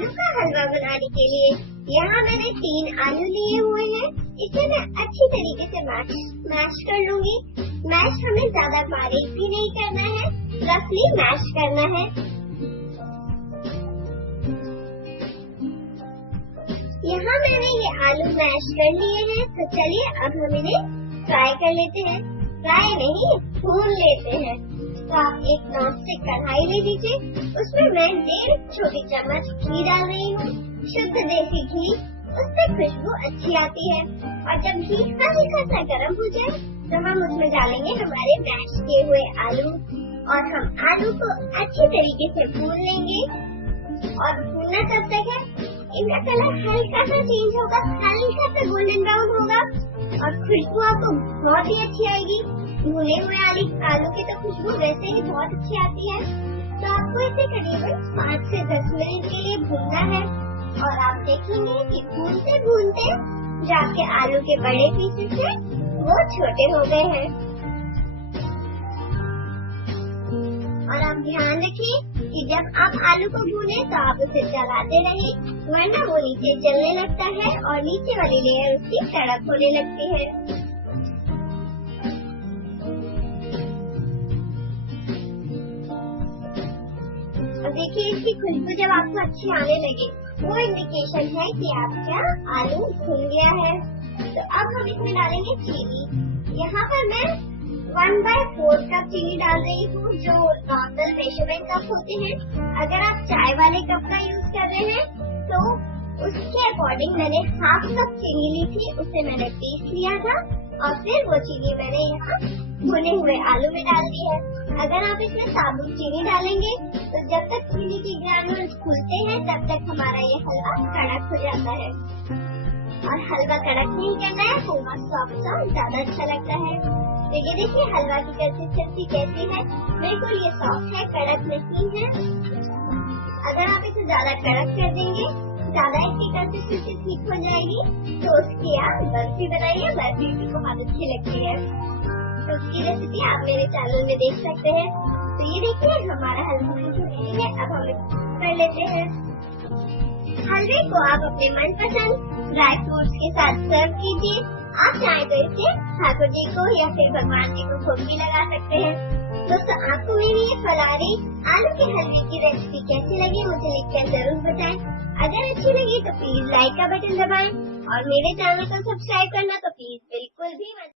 आलू का हलवा बनाने के लिए यहाँ मैंने 3 आलू लिए हुए हैं। इसे मैं अच्छी तरीके से मैश कर लूंगी। मैश हमें ज्यादा बारीक भी नहीं करना है, रफली मैश करना है। यहाँ मैंने ये आलू मैश कर लिए हैं, तो चलिए अब हम इन्हें फ्राई कर लेते हैं। फ्राई नहीं, भून लेते हैं। तो आप एक नॉनस्टिक कढ़ाई ले लीजिए, उसमें मैं 1.5 छोटी चम्मच घी डाल रही हूँ, शुद्ध देसी घी। उससे खुशबू अच्छी आती है। और जब घी हल्का सा गर्म हो जाए तो हम उसमें डालेंगे हमारे मैश किए हुए आलू, और हम आलू को अच्छी तरीके से भून लेंगे। और भूनना कब तक है, इनका कलर हल्का सा चेंज होगा, हल्का सा गोल्डन ब्राउन होगा और खुशबू आपको बहुत ही अच्छी आएगी। भुने हुए आलू की तो खुशबू वैसे ही बहुत अच्छी आती है। तो आपको इसे करीबन 5 से 10 मिनट के लिए भूनना है। और आप देखेंगे कि भूनते भूनते जो आपके आलू के बड़े पीसेस हैं वो छोटे हो गए हैं। और आप ध्यान रखिए कि जब आप आलू को भूने तो आप उसे चलाते रहें, वरना वो नीचे जलने लगता है और नीचे वाली लेयर उसकी कड़क होने लगती है। और देखिए इसकी खुशबू जब आपको अच्छी आने लगे, वो इंडिकेशन है कि आपका आलू भुन गया है। तो अब हम इसमें डालेंगे चीनी। यहाँ पर मैं 1/4 कप चीनी डाल रही हूँ, जो नॉर्मल मेजरमेंट कप होते हैं। अगर आप चाय वाले कप का यूज कर रहे हैं तो उसके अकॉर्डिंग मैंने 1/2 कप चीनी ली थी, उसे मैंने पीस लिया था और फिर वो चीनी मैंने यहाँ भुने हुए आलू में डाल दी है। अगर आप इसमें साबुत चीनी डालेंगे तो जब तक चीनी की ग्रैन्यूल्स खुलते हैं तब तक हमारा ये हलवा कड़क हो जाता है। और हलवा कड़क नहीं करना है, हलवा सॉफ्ट सा ज्यादा अच्छा लगता है। तो ये देखिए हलवा की कंसिस्टेंसी कैसी है, बिल्कुल ये सॉफ्ट है, कड़क नहीं है। अगर आप इसे ज्यादा कड़क कर देंगे, ज्यादा इसकी कंसिस्टेंसी ठीक हो जाएगी, तो उसकी आप बर्फी बनाइए। बर्फी भी बहुत अच्छी लगती है, तो उसकी रेसिपी आप मेरे चैनल में देख सकते हैं। तो ये देखिए हमारा हलवा रेडी है। अब हम कर लेते हैं। हलवे को आप अपने मनपसंद ड्राई फ्रूट्स के साथ सर्व कीजिए। आप चाहे तो इसे ठाकुर जी को या फिर भगवान जी को भोग भी लगा सकते हैं। दोस्तों आपको मेरी ये फरारी आलू के हलवे की रेसिपी कैसी लगी मुझे लिखकर जरूर बताएं। अगर अच्छी लगी तो प्लीज लाइक का बटन दबाएं और मेरे चैनल को सब्सक्राइब करना तो प्लीज बिल्कुल भी मत